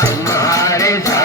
तुम्हारे साथ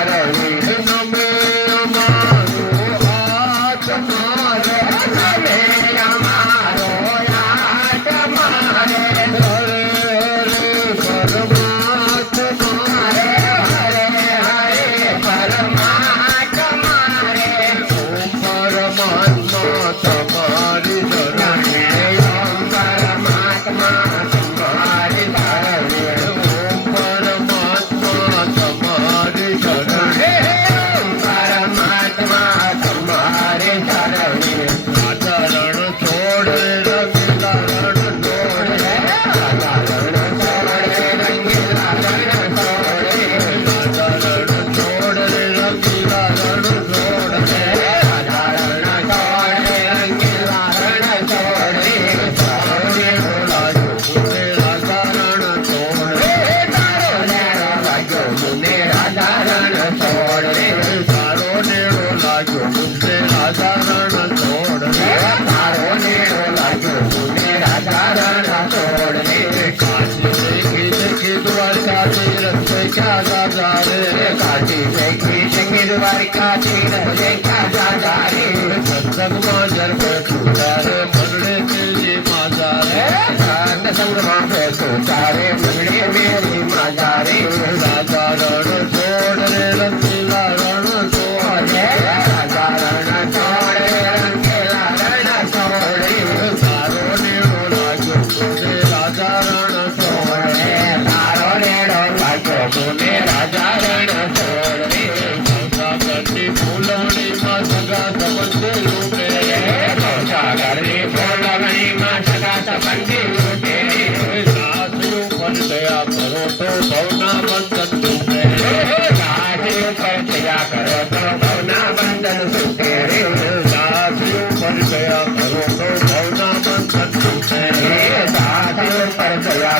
સત્સંગમાં જન્મ છૂટારે મનડે માતા રે સત્સંગમાં બેસો તારે મંગળે મેરી માતા રે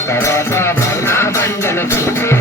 కరోతో భవనాభంజన సూత్ర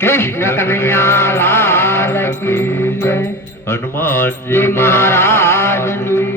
કૃષ્ણ કનૈયા લાલ હનુમાનજી જય.